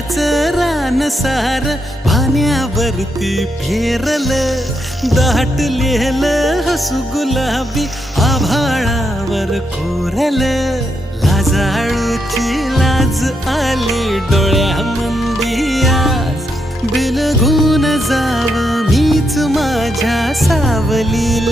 फुलाच रान सार पाण्यावरती फेरल दाटलेल हसू गुलाबी आभाळावर कोरल. लाजाळूची लाज आली डोळ्या मंदियास बिलगून जाव मीच माझ्या सावलीला.